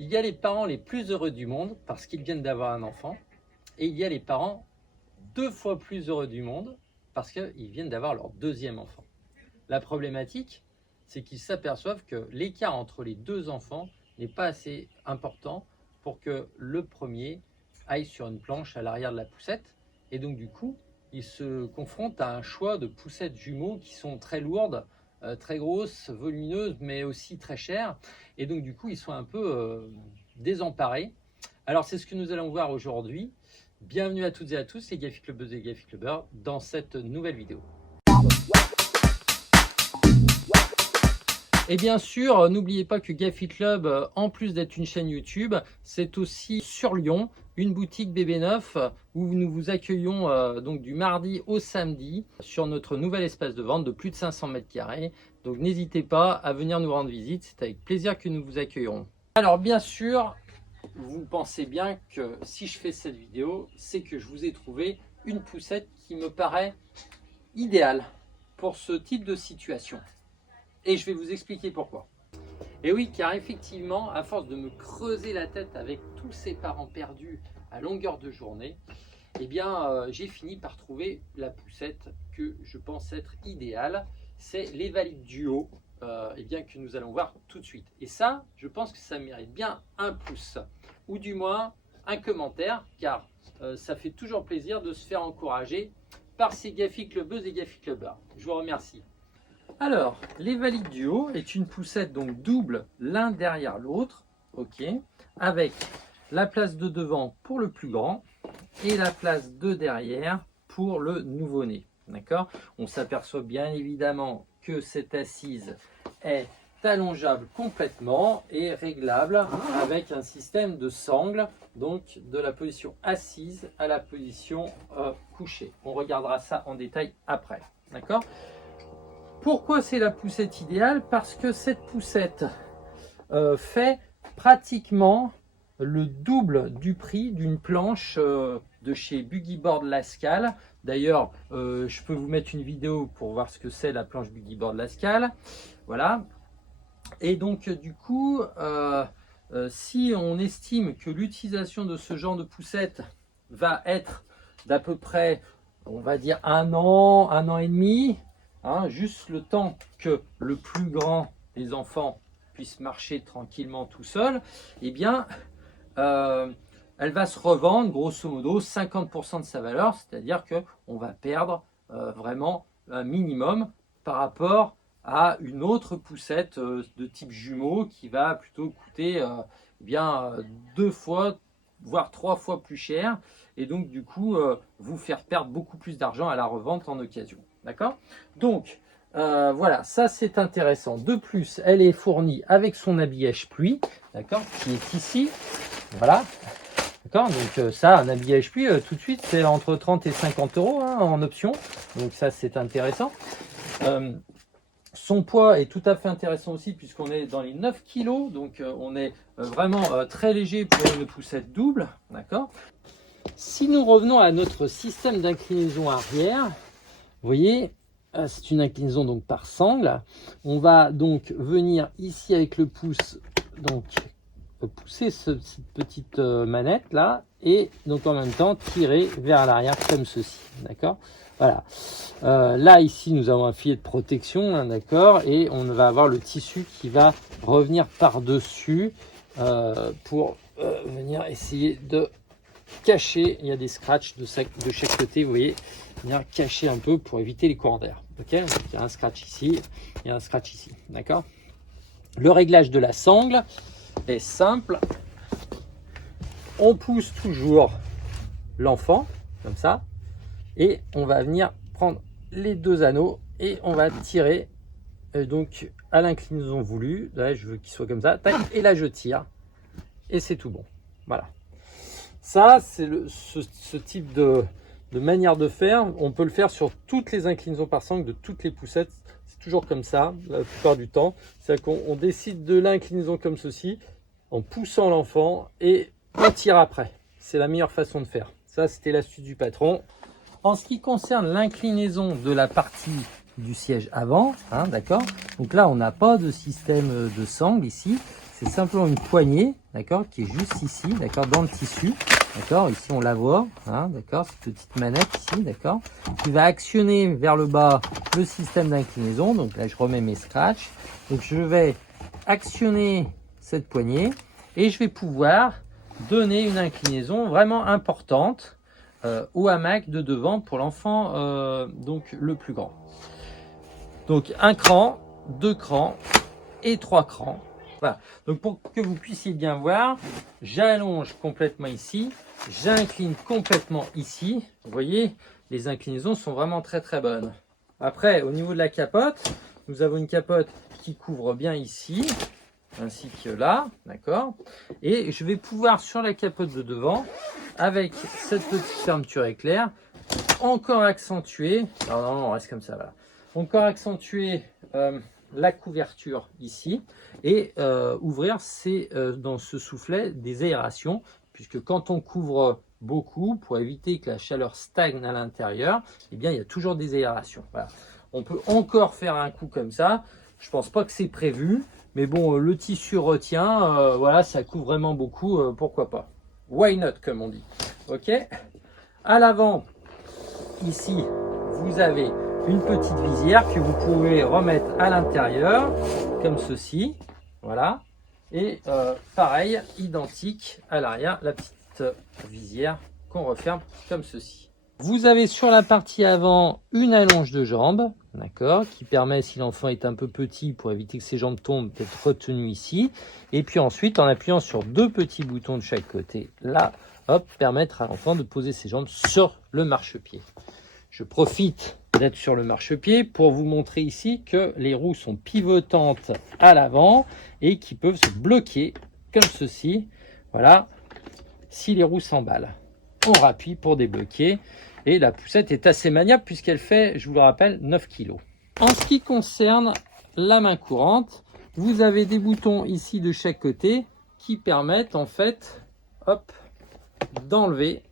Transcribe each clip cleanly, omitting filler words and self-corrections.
Il y a les parents les plus heureux du monde parce qu'ils viennent d'avoir un enfant. Et il y a les parents 2 fois plus heureux du monde parce qu'ils viennent d'avoir leur deuxième enfant. La problématique, c'est qu'ils s'aperçoivent que l'écart entre les 2 enfants n'est pas assez important pour que le premier aille sur une planche à l'arrière de la poussette. Et donc du coup, ils se confrontent à un choix de poussettes jumeaux qui sont très lourdes, très grosses, volumineuses, mais aussi très chères. Et donc du coup, ils sont un peu désemparés. Alors c'est ce que nous allons voir aujourd'hui. Bienvenue à toutes et à tous, c'est Gafi Clubbers et Gafi Clubbers dans cette nouvelle vidéo. Et bien sûr, n'oubliez pas que Gafi Club, en plus d'être une chaîne YouTube, c'est aussi sur Lyon, une boutique BB9 où nous vous accueillons donc du mardi au samedi sur notre nouvel espace de vente de plus de 500 mètres carrés. Donc n'hésitez pas à venir nous rendre visite, c'est avec plaisir que nous vous accueillerons. Alors bien sûr, vous pensez bien que si je fais cette vidéo, c'est que je vous ai trouvé une poussette qui me paraît idéale pour ce type de situation. Et je vais vous expliquer pourquoi. Et oui, car effectivement, à force de me creuser la tête avec tous ces parents perdus à longueur de journée, eh bien, j'ai fini par trouver la poussette que je pense être idéale. C'est l'Evalite Duo, eh bien, que nous allons voir tout de suite. Et ça, je pense que ça mérite bien un pouce, ou du moins un commentaire, car ça fait toujours plaisir de se faire encourager par ces Gafi Clubbeuses et Gafi Clubbers. Je vous remercie. Alors, l'Evalite Duo est une poussette donc double l'un derrière l'autre, ok, avec la place de devant pour le plus grand et la place de derrière pour le nouveau-né, d'accord. On s'aperçoit bien évidemment que cette assise est allongeable complètement et réglable avec un système de sangle, donc de la position assise à la position couchée. On regardera ça en détail après, d'accord. Pourquoi c'est la poussette idéale? Parce que cette poussette fait pratiquement le double du prix d'une planche de chez Buggy Board Lascales. D'ailleurs, je peux vous mettre une vidéo pour voir ce que c'est la planche Buggy Board Lascales. Voilà. Et donc, du coup, si on estime que l'utilisation de ce genre de poussette va être d'à peu près, on va dire, un an et demi, hein, juste le temps que le plus grand des enfants puisse marcher tranquillement tout seul, eh bien, elle va se revendre grosso modo 50% de sa valeur, c'est-à-dire qu'on va perdre vraiment un minimum par rapport à une autre poussette de type jumeau qui va plutôt coûter eh bien, 2 fois, voire 3 fois plus cher, et donc du coup vous faire perdre beaucoup plus d'argent à la revente en occasion. D'accord? Donc, voilà, ça c'est intéressant. De plus, elle est fournie avec son habillage pluie, d'accord, qui est ici. Voilà, d'accord. Donc ça, un habillage pluie, tout de suite, c'est entre 30 et 50 euros hein, en option. Donc ça, c'est intéressant. Son poids est tout à fait intéressant aussi puisqu'on est dans les 9 kg. Donc on est vraiment très léger pour une poussette double, d'accord. Si nous revenons à notre système d'inclinaison arrière, vous voyez, c'est une inclinaison donc par sangle. On va donc venir ici avec le pouce, donc pousser cette petite manette là, et donc en même temps tirer vers l'arrière comme ceci, d'accord. Voilà. Là ici nous avons un filet de protection, hein, d'accord, et on va avoir le tissu qui va revenir par dessus pour venir essayer de cacher. Il y a des scratchs de chaque côté, vous voyez, venir cacher un peu pour éviter les courants d'air. Ok, donc, il y a un scratch ici, il y a un scratch ici, d'accord. Le réglage de la sangle est simple. On pousse toujours l'enfant comme ça, et on va venir prendre les 2 anneaux et on va tirer donc à l'inclinaison voulue. Là, je veux qu'il soit comme ça, tac, et là je tire et c'est tout bon. Voilà. Ça, c'est ce type de manière de faire. On peut le faire sur toutes les inclinaisons par sangle de toutes les poussettes. C'est toujours comme ça, la plupart du temps. C'est-à-dire qu'on décide de l'inclinaison comme ceci, en poussant l'enfant, et on tire après. C'est la meilleure façon de faire. Ça, c'était l'astuce du patron. En ce qui concerne l'inclinaison de la partie du siège avant, hein, d'accord. Donc là, on n'a pas de système de sangle ici. C'est simplement une poignée, d'accord, qui est juste ici, d'accord, dans le tissu, d'accord, ici on la voit, hein, d'accord, cette petite manette ici, d'accord, qui va actionner vers le bas le système d'inclinaison. Donc là je remets mes scratchs, donc je vais actionner cette poignée et je vais pouvoir donner une inclinaison vraiment importante au hamac de devant pour l'enfant donc le plus grand. Donc un cran, 2 crans et 3 crans. Voilà. Donc pour que vous puissiez bien voir, j'allonge complètement ici, j'incline complètement ici. Vous voyez, les inclinaisons sont vraiment très très bonnes. Après, au niveau de la capote, nous avons une capote qui couvre bien ici, ainsi que là, d'accord. Et je vais pouvoir sur la capote de devant, avec cette petite fermeture éclair, encore accentuer. Alors non, on reste comme ça, voilà. Encore accentuer la couverture ici et ouvrir dans ce soufflet des aérations, puisque quand on couvre beaucoup, pour éviter que la chaleur stagne à l'intérieur, eh bien il y a toujours des aérations. Voilà. On peut encore faire un coup comme ça. Je pense pas que c'est prévu, mais bon, le tissu retient, voilà, ça couvre vraiment beaucoup, pourquoi pas. Why not, comme on dit. Ok. À l'avant, ici, vous avez une petite visière que vous pouvez remettre à l'intérieur, comme ceci. Voilà. Et pareil, identique à l'arrière, la petite visière qu'on referme comme ceci. Vous avez sur la partie avant une allonge de jambe, d'accord, qui permet, si l'enfant est un peu petit, pour éviter que ses jambes tombent, d'être retenu ici. Et puis ensuite, en appuyant sur 2 petits boutons de chaque côté, là, hop, permettre à l'enfant de poser ses jambes sur le marchepied. Je profite d'être sur le marchepied pour vous montrer ici que les roues sont pivotantes à l'avant et qui peuvent se bloquer comme ceci. Voilà, si les roues s'emballent. On rappuie pour débloquer et la poussette est assez maniable puisqu'elle fait, je vous le rappelle, 9 kg. En ce qui concerne la main courante, vous avez des boutons ici de chaque côté qui permettent en fait, hop, d'enlever.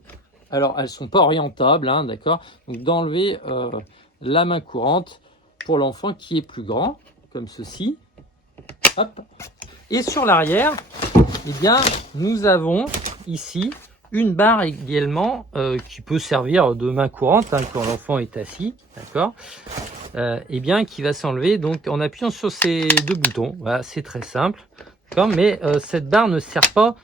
Alors elles sont pas orientables, hein, d'accord, donc d'enlever la main courante pour l'enfant qui est plus grand, comme ceci. Hop. Et sur l'arrière, eh bien, nous avons ici une barre également qui peut servir de main courante hein, quand l'enfant est assis, d'accord, eh bien, qui va s'enlever donc en appuyant sur ces 2 boutons. Voilà, c'est très simple, mais cette barre ne sert pas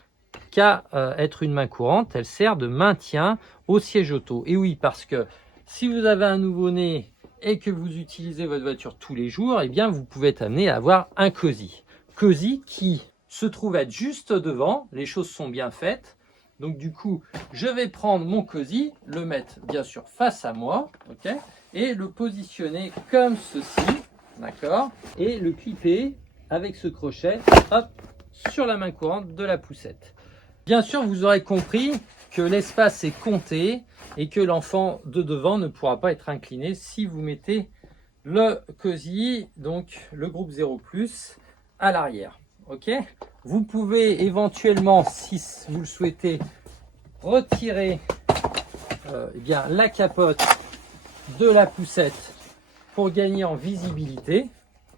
qu'à être une main courante, elle sert de maintien au siège auto. Et oui, parce que si vous avez un nouveau-né et que vous utilisez votre voiture tous les jours, eh bien vous pouvez être amené à avoir un cosy. Cosy qui se trouve être juste devant, les choses sont bien faites. Donc du coup, je vais prendre mon cosy, le mettre bien sûr face à moi, ok, et le positionner comme ceci, d'accord, et le clipper avec ce crochet, hop, sur la main courante de la poussette. Bien sûr, vous aurez compris que l'espace est compté et que l'enfant de devant ne pourra pas être incliné si vous mettez le cosy, donc le groupe 0+, à l'arrière. Ok, vous pouvez éventuellement, si vous le souhaitez, retirer eh bien, la capote de la poussette pour gagner en visibilité,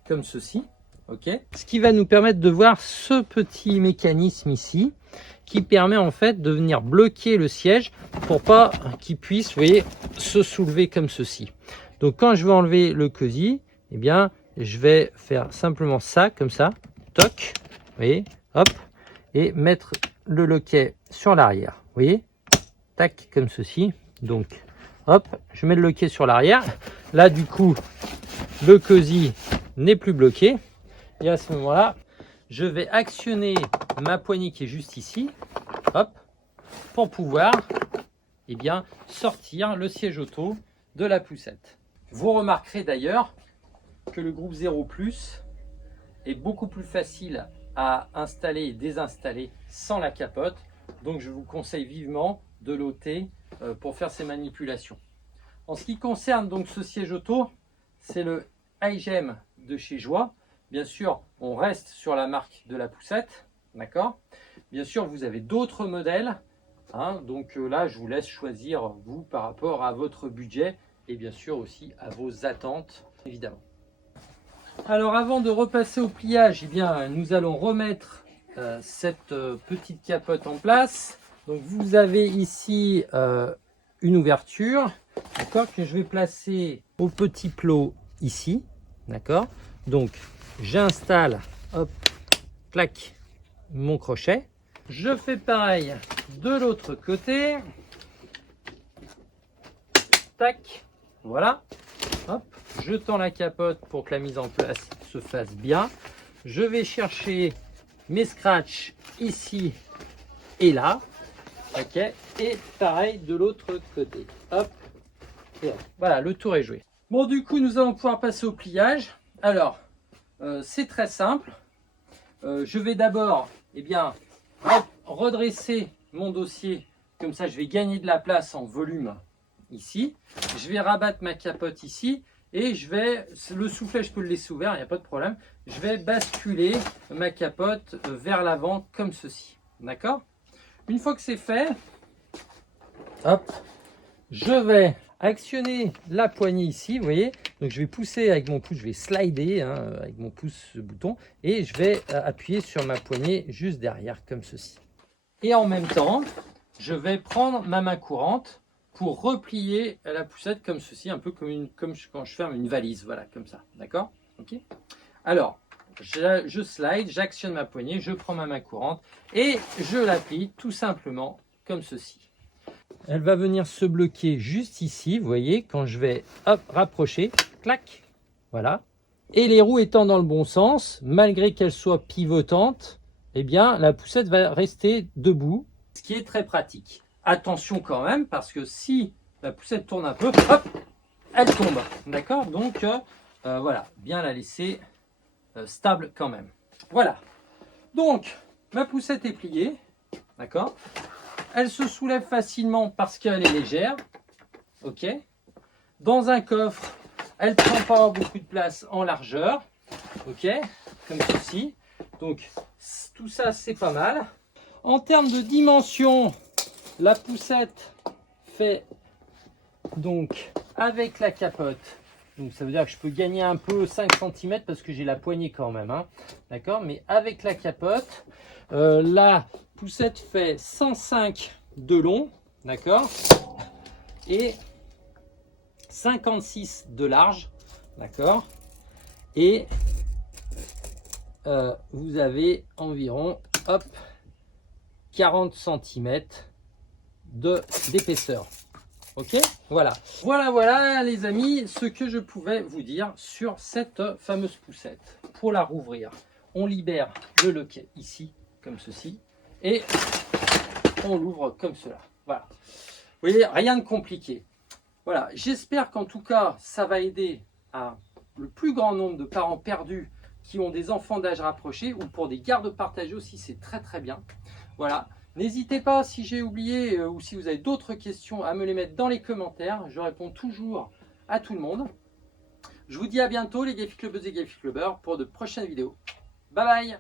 comme ceci. Okay. Ce qui va nous permettre de voir ce petit mécanisme ici, qui permet en fait de venir bloquer le siège pour pas qu'il puisse, vous voyez, se soulever comme ceci. Donc quand je vais enlever le cosy, eh bien, je vais faire simplement ça, comme ça, toc, vous voyez, hop, et mettre le loquet sur l'arrière, vous voyez, tac, comme ceci. Donc, hop, je mets le loquet sur l'arrière. Là, du coup, le cosy n'est plus bloqué. Et à ce moment-là, je vais actionner ma poignée qui est juste ici, hop, pour pouvoir eh bien, sortir le siège auto de la poussette. Vous remarquerez d'ailleurs que le groupe 0+ est beaucoup plus facile à installer et désinstaller sans la capote. Donc je vous conseille vivement de l'ôter pour faire ces manipulations. En ce qui concerne donc ce siège auto, c'est le iGEM de chez Joie. Bien sûr, on reste sur la marque de la poussette, d'accord. Bien sûr, vous avez d'autres modèles, hein, donc là, je vous laisse choisir, vous, par rapport à votre budget et bien sûr aussi à vos attentes, évidemment. Alors, avant de repasser au pliage, eh bien, nous allons remettre cette petite capote en place. Donc vous avez ici une ouverture, d'accord, que je vais placer au petit plot ici, d'accord. Donc j'installe, hop, clac, mon crochet. Je fais pareil de l'autre côté. Tac, voilà. Hop, je tends la capote pour que la mise en place se fasse bien. Je vais chercher mes scratchs ici et là. Ok, et pareil de l'autre côté. Hop, et hop. Voilà, le tour est joué. Bon, du coup, nous allons pouvoir passer au pliage. Alors, c'est très simple. Je vais d'abord, eh bien, redresser mon dossier. Comme ça, je vais gagner de la place en volume ici. Je vais rabattre ma capote ici. Et je vais, le soufflet, je peux le laisser ouvert, il n'y a pas de problème. Je vais basculer ma capote vers l'avant comme ceci. D'accord? Une fois que c'est fait, hop, je vais actionner la poignée ici, vous voyez. Donc je vais pousser avec mon pouce, je vais slider avec mon pouce ce bouton et je vais appuyer sur ma poignée juste derrière comme ceci. Et en même temps, je vais prendre ma main courante pour replier la poussette comme ceci, un peu comme quand je ferme une valise, voilà, comme ça, d'accord? Ok. Alors, je slide, j'actionne ma poignée, je prends ma main courante et je la plie tout simplement comme ceci. Elle va venir se bloquer juste ici, vous voyez, quand je vais hop, rapprocher, clac, voilà. Et les roues étant dans le bon sens, malgré qu'elles soient pivotantes, eh bien, la poussette va rester debout, ce qui est très pratique. Attention quand même, parce que si la poussette tourne un peu, hop, elle tombe, d'accord? Donc, voilà, bien la laisser stable quand même. Voilà. Donc, ma poussette est pliée, d'accord? Elle se soulève facilement parce qu'elle est légère, ok? Dans un coffre, elle ne prend pas beaucoup de place en largeur, ok? Comme ceci. Donc, tout ça, c'est pas mal. En termes de dimension, la poussette fait donc avec la capote. Donc, ça veut dire que je peux gagner un peu 5 cm parce que j'ai la poignée quand même, hein, d'accord? Mais avec la capote, la poussette fait 105 de long, d'accord? Et 56 de large, d'accord? Et vous avez environ, hop, 40 cm d'épaisseur. Ok, voilà. Voilà les amis, ce que je pouvais vous dire sur cette fameuse poussette. Pour la rouvrir, on libère le loquet ici, comme ceci, et on l'ouvre comme cela. Voilà. Vous voyez, rien de compliqué. Voilà, j'espère qu'en tout cas, ça va aider à le plus grand nombre de parents perdus qui ont des enfants d'âge rapproché ou pour des gardes partagées aussi, c'est très très bien. Voilà. N'hésitez pas, si j'ai oublié ou si vous avez d'autres questions, à me les mettre dans les commentaires. Je réponds toujours à tout le monde. Je vous dis à bientôt les Gafi Clubbeuses et Gafi Clubbeurs pour de prochaines vidéos. Bye bye!